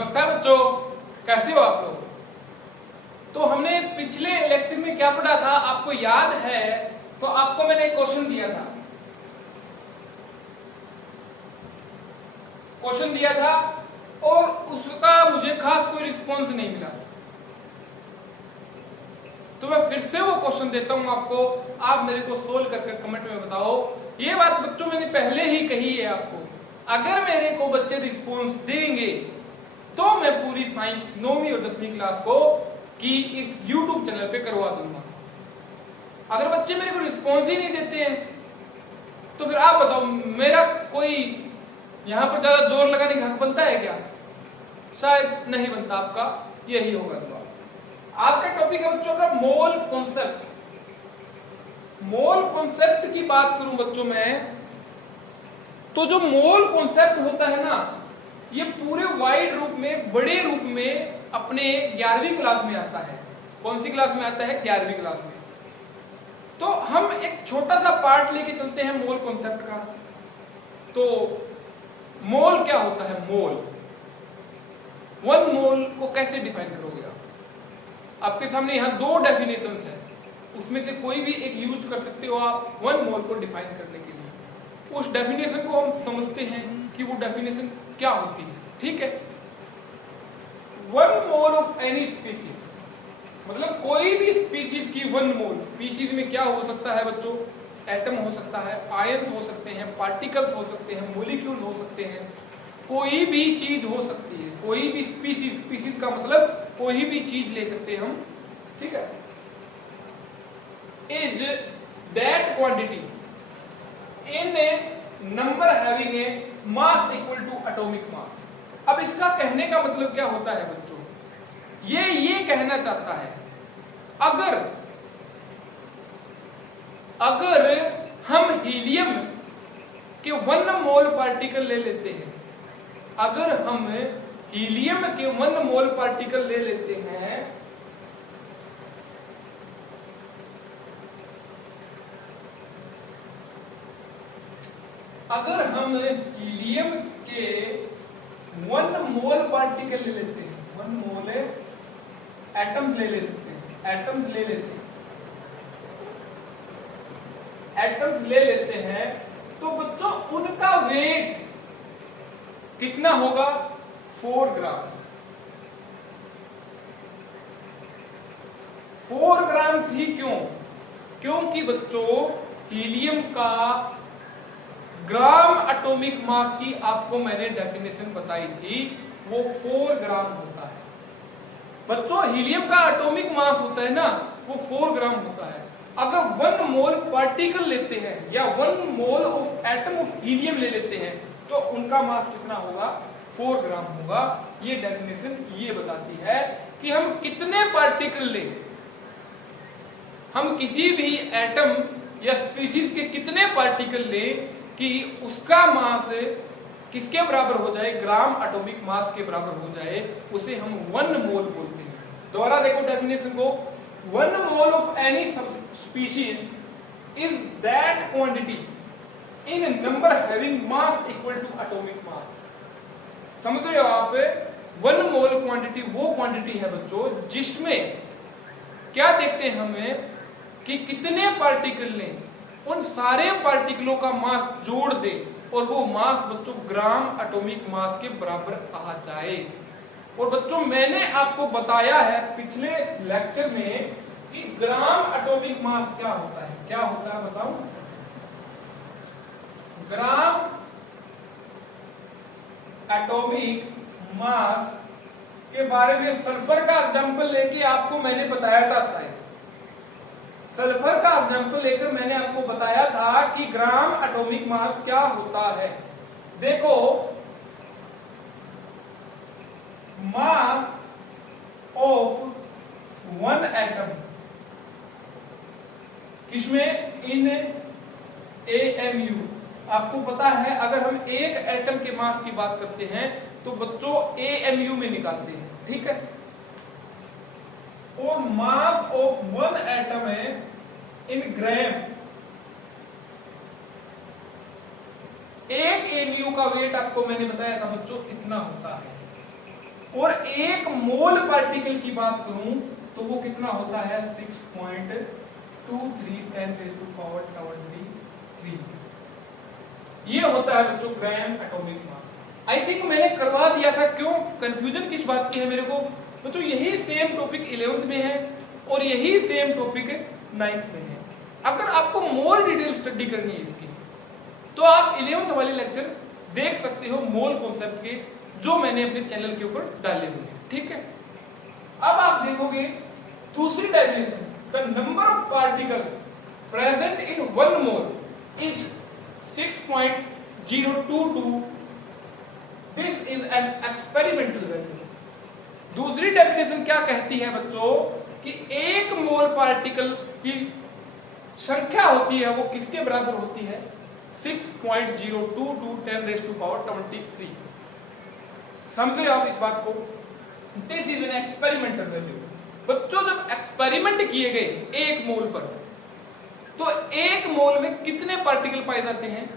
नमस्कार बच्चों, कैसे हो आप लोग। तो हमने पिछले लेक्चर में क्या पढ़ा था, आपको याद है? तो आपको मैंने एक क्वेश्चन दिया था और उसका मुझे खास कोई रिस्पॉन्स नहीं मिला। तो मैं फिर से वो क्वेश्चन देता हूं आपको, आप मेरे को सोल्व करके कमेंट में बताओ। ये बात बच्चों मैंने पहले ही कही है आपको, अगर मेरे को बच्चे रिस्पॉन्स देंगे तो मैं पूरी साइंस 9वीं और 10वीं क्लास को की इस YouTube चैनल पे करवा दूंगा। अगर बच्चे मेरे को रिस्पॉन्स ही नहीं देते हैं तो फिर आप बताओ, मेरा कोई यहां पर ज्यादा जोर लगाने का हक बनता है क्या? शायद नहीं बनता। आपका यही होगा जवाब। आज का टॉपिक है बच्चों का मोल कॉन्सेप्ट। मोल कॉन्सेप्ट की बात करूं बच्चों मैं, तो जो मोल कॉन्सेप्ट होता है ना, ये पूरे वाइड रूप में, बड़े रूप में अपने 11वीं क्लास में आता है। कौन सी क्लास में आता है? 11वीं क्लास में। तो हम एक छोटा सा पार्ट लेके चलते हैं मोल कॉन्सेप्ट का। तो मोल क्या होता है? मोल, 1 मोल को कैसे डिफाइन करोगे आप? आपके सामने यहां 2 डेफिनेशंस है, उसमें से कोई भी एक यूज कर सकते हो आप 1 मोल को डिफाइन करने के लिए। उस डेफिनेशन को हम समझते हैं कि वो डेफिनेशन क्या होती है। ठीक है, 1 मोल ऑफ एनी स्पीसीज, मतलब कोई भी स्पीसीज की 1 मोल। स्पीसीज में क्या हो सकता है बच्चों? एटम हो सकता है, आयंस हो सकते हैं, पार्टिकल्स हो सकते हैं, मॉलिक्यूल हो सकते हैं, कोई भी चीज हो सकती है। कोई भी स्पीसीज, स्पीसीज का मतलब कोई भी चीज ले सकते हैं हम। ठीक है, is that quantity in a number having a mass equal to atomic mass. अब इसका कहने का मतलब क्या होता है बच्चों? ये कहना चाहता है, अगर हम हीलियम के 1 मोल पार्टिकल ले लेते हैं, अगर हम हीलियम के 1 मोल पार्टिकल ले लेते हैं, अगर हम हीलियम के 1 मोल पार्टिकल ले लेते हैं, 1 मोल एटम्स ले सकते हैं, एटम्स ले लेते हैं, एटम्स ले लेते हैं, तो बच्चों उनका वेट कितना होगा? 4 ग्राम। 4 ग्राम ही क्यों? क्योंकि बच्चों हीलियम का ग्राम एटॉमिक मास की आपको मैंने डेफिनेशन बताई थी, वो 4 ग्राम होता है। बच्चों हीलियम का एटॉमिक मास होता है ना, वो 4 ग्राम होता है। अगर 1 मोल पार्टिकल लेते हैं या 1 mole of atom of helium ले लेते हैं, तो उनका मास कितना होगा? 4 ग्राम होगा। ये डेफिनेशन ये बताती है कि हम कितने पार्टिकल लें, हम किसी भी एटम या स्पीसीज के कितने पार्टिकल लें कि उसका मास किसके बराबर हो जाए? ग्राम एटॉमिक मास के बराबर हो जाए, उसे हम 1 मोल बोलते हैं। दोबारा देखो डेफिनेशन को, 1 mole of any species is that quantity in number having mass equal to atomic mass. समझ रहे हो आप? 1 मोल क्वांटिटी वो क्वांटिटी है बच्चों जिसमें क्या देखते हैं हमें कि कितने पार्टिकल लें, उन सारे पार्टिकलों का मास जोड़ दे और वो मास बच्चों ग्राम एटॉमिक मास के बराबर आ जाए। और बच्चों मैंने आपको बताया है पिछले लेक्चर में कि ग्राम एटॉमिक मास क्या होता है। क्या होता है बताऊं? ग्राम एटॉमिक मास के बारे में सल्फर का एग्जांपल लेके आपको मैंने बताया था। शायद सल्फर का एग्जांपल लेकर मैंने आपको बताया था कि ग्राम एटॉमिक मास क्या होता है। देखो, मास ऑफ 1 एटम किसमें? इन AMU। आपको पता है अगर हम एक एटम के मास की बात करते हैं तो बच्चों AMU में निकालते हैं। ठीक है, और मास ऑफ 1 एटम है इन ग्राम। एक AMU का वेट आपको मैंने बताया था बच्चों इतना होता है। और एक मोल पार्टिकल की बात करूं तो वो कितना होता है 6.23 10⁻23। ये होता है बच्चों gram atomic mass. I think मैंने करवा दिया था, क्यों कंफ्यूजन किस बात की है मेरे को बच्चों, यही सेम टॉपिक 11th में है और यही सेम टॉपिक 9th में है। अगर आपको मोर डिटेल स्टडी करनी है इसकी तो आप 11th वाले लेक्चर देख सकते हो मोल कॉन्सेप्ट के, जो मैंने अपने चैनल के ऊपर डाले हुए हैं, ठीक है। अब आप देखोगे दूसरी definition, the number of particle present in 1 mole is 6.022। This is an experimental value. दूसरी डेफिनेशन क्या कहती है बच्चों कि एक मोल पार्टिकल की संख्या होती है वो किसके बराबर होती है 6.022 10⁻23। समझे आप इस बात को? This is an experimental value. बच्चों जब एक्सपेरिमेंट किए गए एक मोल पर तो एक मोल में कितने पार्टिकल पाए जाते हैं,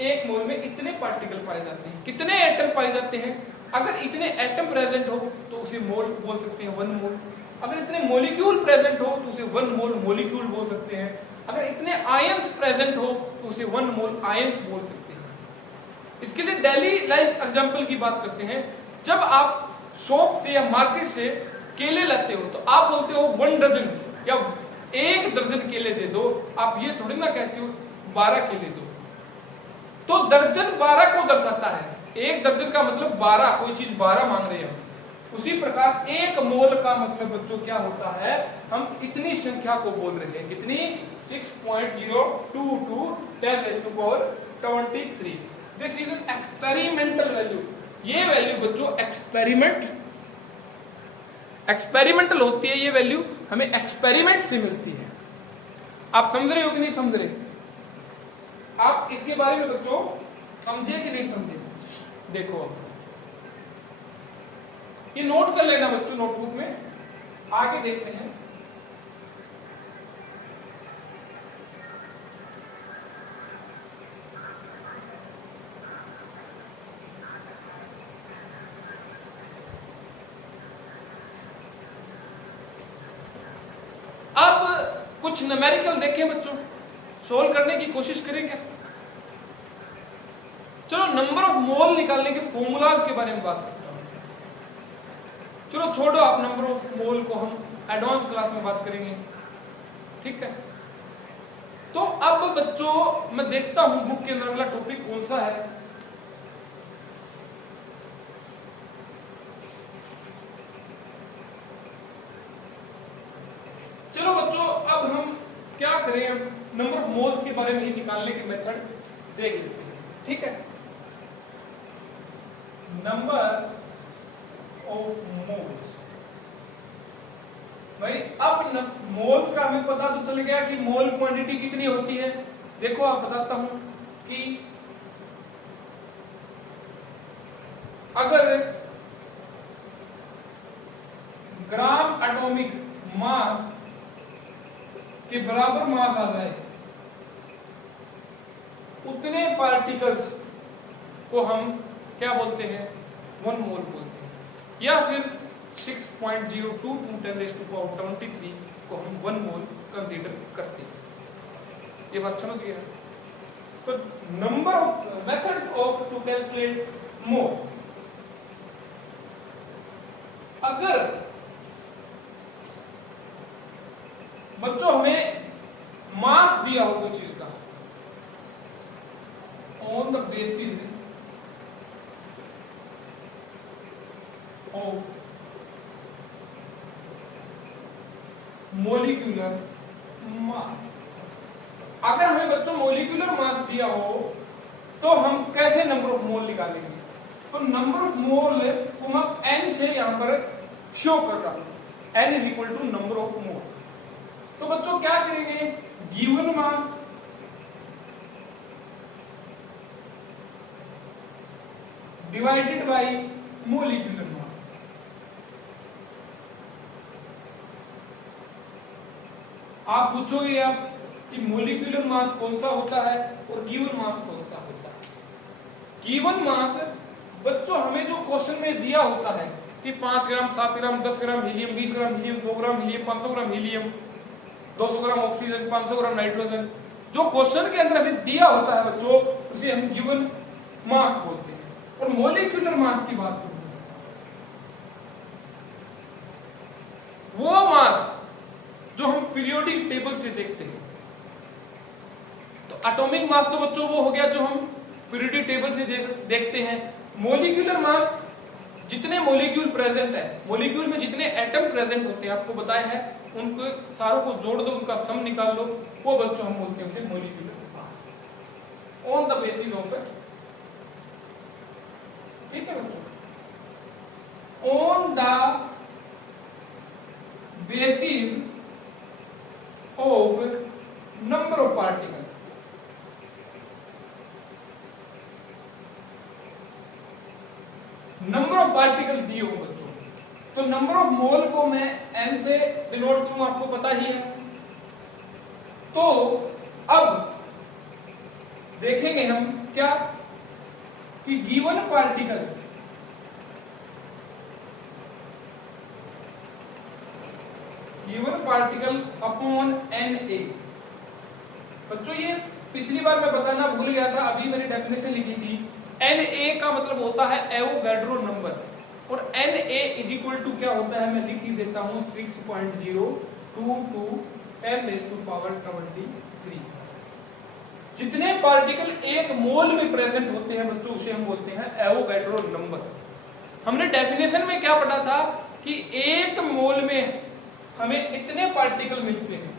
एक मोल में इतने पार्टिकल पाए जाते हैं, कितने एटम पाए जाते हैं। अगर इतने एटम प्रेजेंट हो तो उसे मोल बोल सकते हैं 1 मोल। अगर इतने मॉलिक्यूल प्रेजेंट हो तो उसे 1 मोल मॉलिक्यूल बोल सकते हैं। अगर इतने आयंस प्रेजेंट हो तो उसे 1 मोल आयंस बोल सकते हैं। इसके लिए डेली लाइफ एग्जांपल की बात करते हैं। जब आप शॉप से या मार्केट से केले लाते हो तो आप बोलते हो 1 दर्जन या 1 दर्जन केले दे दो, आप ये थोड़ी ना कहते हो 12 केले दो। तो दर्जन 12 को दर्शाता है, 1 दर्जन का मतलब 12, कोई चीज 12 मांग रहे हैं। उसी प्रकार एक मोल का मतलब बच्चों क्या होता है, हम इतनी संख्या को बोल रहे हैं, कितनी 6.022 10⁻23। This is an experimental value. ये वैल्यू बच्चों एक्सपेरिमेंटल होती है। ये वैल्यू हमें एक्सपेरिमेंट से मिलती है। आप समझ रहे हो कि नहीं समझ रहे? आप इसके बारे में बच्चों समझे कि नहीं समझे? देखो अब ये नोट कर लेना बच्चों नोटबुक में, आगे देखते हैं। अब कुछ न्यूमेरिकल देखें बच्चों, सोल्व करने की कोशिश करेंगे। चलो नंबर ऑफ मोल निकालने के फॉर्मूलाज के बारे में बात करते हैं। चलो छोड़ो आप नंबर ऑफ मोल को, हम एडवांस क्लास में बात करेंगे, ठीक है। तो अब बच्चों मैं देखता हूं बुक के अंदर अगला टॉपिक कौन सा है। चलो बच्चों अब हम क्या करें, नंबर ऑफ मोल्स के बारे में ही निकालने के मेथड देख लेते हैं, ठीक है। नंबर ऑफ मोल्स, भाई अब मोल्स का हमें पता तो चल गया कि मोल क्वांटिटी कितनी होती है। देखो आप बताता हूं कि अगर ग्राम एटॉमिक मास के बराबर मास आ जाए उतने पार्टिकल्स को हम क्या बोलते हैं 1 मोल बोलते हैं, या फिर 6.022 10⁻23 को हम 1 मोल कंसीडर करते हैं। ये बात समझ गया? तो number of methods of to calculate mole, अगर बच्चों हमें मास दिया हो कोई चीज का on the basis of molecular mass, अगर हमें बच्चों मोलिक्यूलर मास दिया हो तो हम कैसे नंबर ऑफ मोल निकालेंगे? तो नंबर ऑफ मोल को मैं n से यहां पर शो कर रहा हूं, n is equal to number of mole. तो बच्चों क्या करेंगे, given mass divided by molecular mass. आप पूछोगे आप कि मोलिक्यूलर मास कौन सा होता है और गिवन मास कौन सा होता है। गिवन मास बच्चों हमें जो क्वेश्चन में दिया होता है कि 5 gram, 7 gram, 10 gram helium, 20 gram helium, 100 gram helium, 500 gram helium, 200 gram oxygen, 500 gram nitrogen, जो क्वेश्चन के अंदर हमें दिया होता है बच्चों, उसे हम गिवन मास बोलते हैं। और मॉलिक्यूलर मास की बात करूं, वो मास जो हम पीरियोडिक टेबल से देखते हैं। तो एटॉमिक मास तो बच्चों वो हो गया जो हम पीरियोडिक टेबल से देखते हैं। मॉलिक्यूलर मास जितने मॉलिक्यूल प्रेजेंट है, मॉलिक्यूल में जितने एटम प्रेजेंट होते हैं, आपको बताया है, उनको सारों को जोड़ दो, उनका सम निकाल लो, वो बच्चों हम बोलते हैं उसे molecular mass on the basis of it. ठीक है बच्चों, on the basis of number of particle. Number of particle दिए हो बच्चों, तो नंबर ऑफ मोल को मैं n से डिनोट करूं, आपको पता ही है। तो अब देखेंगे हम क्या कि गिवन पार्टिकल अपॉन Na। बच्चों ये पिछली बार मैं बताना भूल गया था, अभी मैंने डेफिनेशन लिखी थी। Na का मतलब होता है एवोगैड्रो नंबर, और Na इज इक्वल टू क्या होता है, मैं लिख ही देता हूं, 6.022 10⁻23। जितने पार्टिकल एक मोल में प्रेजेंट होते हैं बच्चों, उसे हम बोलते हैं एवोगैड्रो नंबर। हमने डेफिनेशन में क्या पढ़ा था कि एक मोल में हमें इतने पार्टिकल मिलते हैं,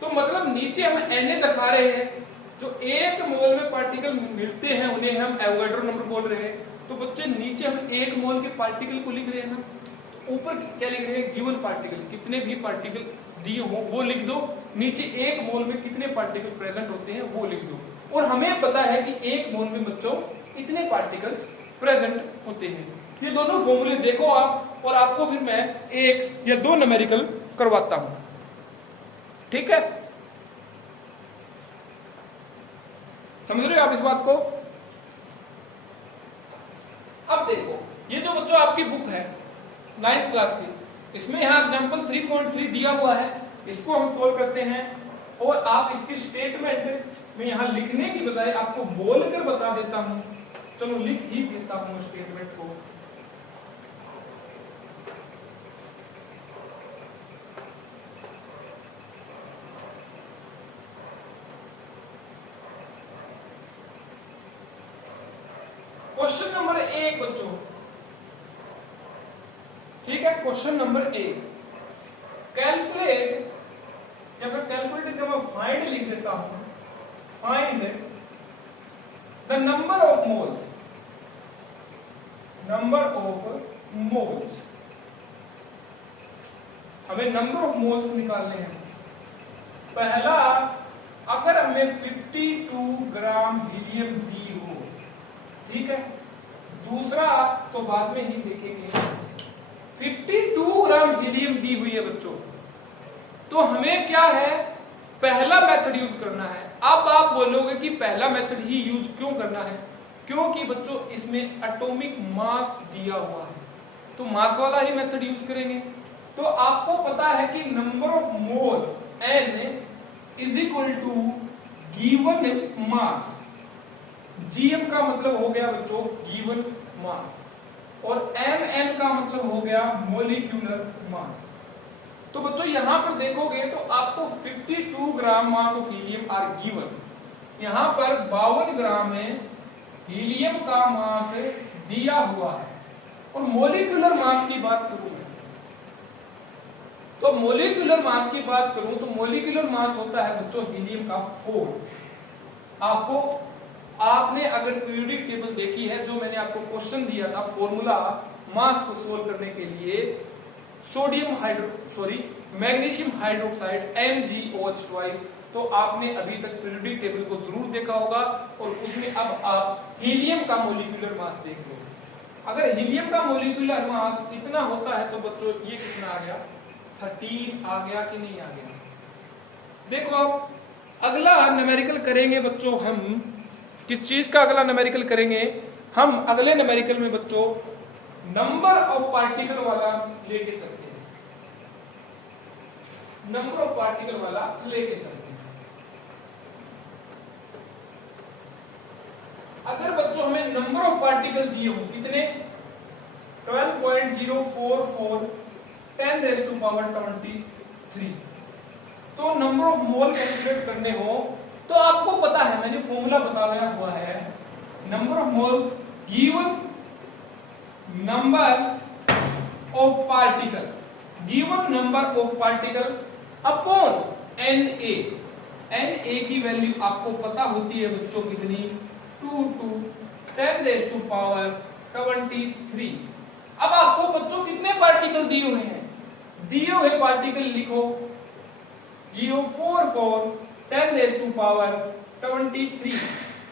तो मतलब नीचे हम Na दिखा रहे हैं, जो एक मोल में पार्टिकल मिलते हैं उन्हें हम एवोगैड्रो नंबर बोल रहे हैं। तो बच्चे नीचे हम एक मोल के पार्टिकल को लिख रहे हैं ना, तो ऊपर क्या लिख रहे हैं, गिवन पार्टिकल, कितने भी पार्टिकल दिए हो वो लिख दो, नीचे एक मोल में कितने पार्टिकल प्रेजेंट होते हैं वो लिख दो। और हमें पता है कि एक मोल में बच्चों इतने पार्टिकल्स प्रेजेंट होते हैं। ये दोनों फॉर्मूले देखो आप, और आपको फिर मैं 1 या 2 न्यूमेरिकल करवाता हूं। ठीक है, समझ रहे हो आप इस बात को? अब देखो, ये जो बच्चों आपकी बुक है 9th क्लास की, इसमें यहाँ एग्जाम्पल 3.3 दिया हुआ है, इसको हम सोल्व करते हैं। और आप इसकी स्टेटमेंट में यहाँ लिखने की बजाय आपको बोलकर बता देता हूं, चलो लिख ही देता हूं स्टेटमेंट को। क्वेश्चन नंबर 1 बच्चों, ठीक है, क्वेश्चन नंबर 1, कैलकुलेट, या फिर कैलकुलेट का मैं फाइंड लिख देता हूं, find the number of moles, हमें नंबर ऑफ मोल्स निकालने हैं। पहला, अगर हमें 52 ग्राम हीलियम दी हो, ठीक है, दूसरा तो बाद में ही देखेंगे, 52 ग्राम हीलियम दी हुई है बच्चों, तो हमें क्या है, पहला मेथड यूज करना है। अब आप बोलोगे कि पहला मेथड ही यूज क्यों करना है, क्योंकि बच्चों इसमें एटॉमिक मास दिया हुआ है, तो मास वाला ही मेथड यूज करेंगे। तो आपको पता है कि number of mole n is equal to given mass, gm का मतलब हो गया बच्चों गिवन मास, और mn का मतलब हो गया मोलिक्यूलर मास। तो बच्चों यहां पर देखोगे तो आपको 52 gram mass of helium are given, यहां पर 52 ग्राम में हीलियम का मास दिया हुआ है। और मोलिक्यूलर मास की बात करूं मैं, तो मोलिक्यूलर मास की बात करूं तो मोलिक्यूलर मास होता है बच्चों हीलियम का 4। आपने अगर पीरियोडिक टेबल देखी है, जो मैंने आपको क्वेश्चन दिया था फॉर्मूला मास को सोल्व करने के लिए, मैग्नीशियम हाइड्रोक्साइड MgOH2, तो आपने अभी तक पीरियोडिक टेबल को जरूर देखा होगा। और उसमें अब आप हीलियम का मोलिक्यूलर मास देख लो। अगर हीलियम का मोलिक्यूलर मास इतना होता है तो बच्चों ये कितना आ गया, 13 आ गया कि नहीं आ गया? देखो आप अगला न्यूमेरिकल करेंगे बच्चों, हम किस चीज का अगला न्यूमेरिकल करेंगे, हम अगले न्यूमेरिकल में बच्चों नंबर ऑफ पार्टिकल वाला लेके चलते हैं, नंबर ऑफ पार्टिकल वाला लेके चलते हैं। अगर बच्चों हमें नंबर ऑफ पार्टिकल दिए हो कितने 12.044 10⁻23, तो नंबर ऑफ मोल कैलकुलेट करने हो तो आपको पता है, मैंने फॉर्मूला बताया हुआ है, number of mole given number of particle, given number of particle upon Na की वैल्यू आपको पता होती है बच्चों कितनी 2 to 10⁻23। अब आपको बच्चों कितने पार्टिकल दिए हुए हैं, दिए हुए पार्टिकल लिखो 044 10⁻23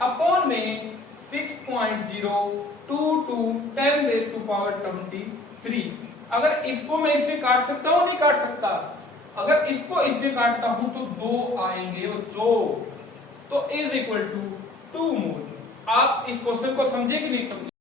अपॉन में 6.022 10⁻23। अगर इसको मैं इससे काट सकता हूं नहीं काट सकता, अगर इसको इससे काटता हूं तो 2 आएंगे बच्चों, तो इज इक्वल टू 2 मोल। आप इस क्वेश्चन को समझे कि नहीं समझे?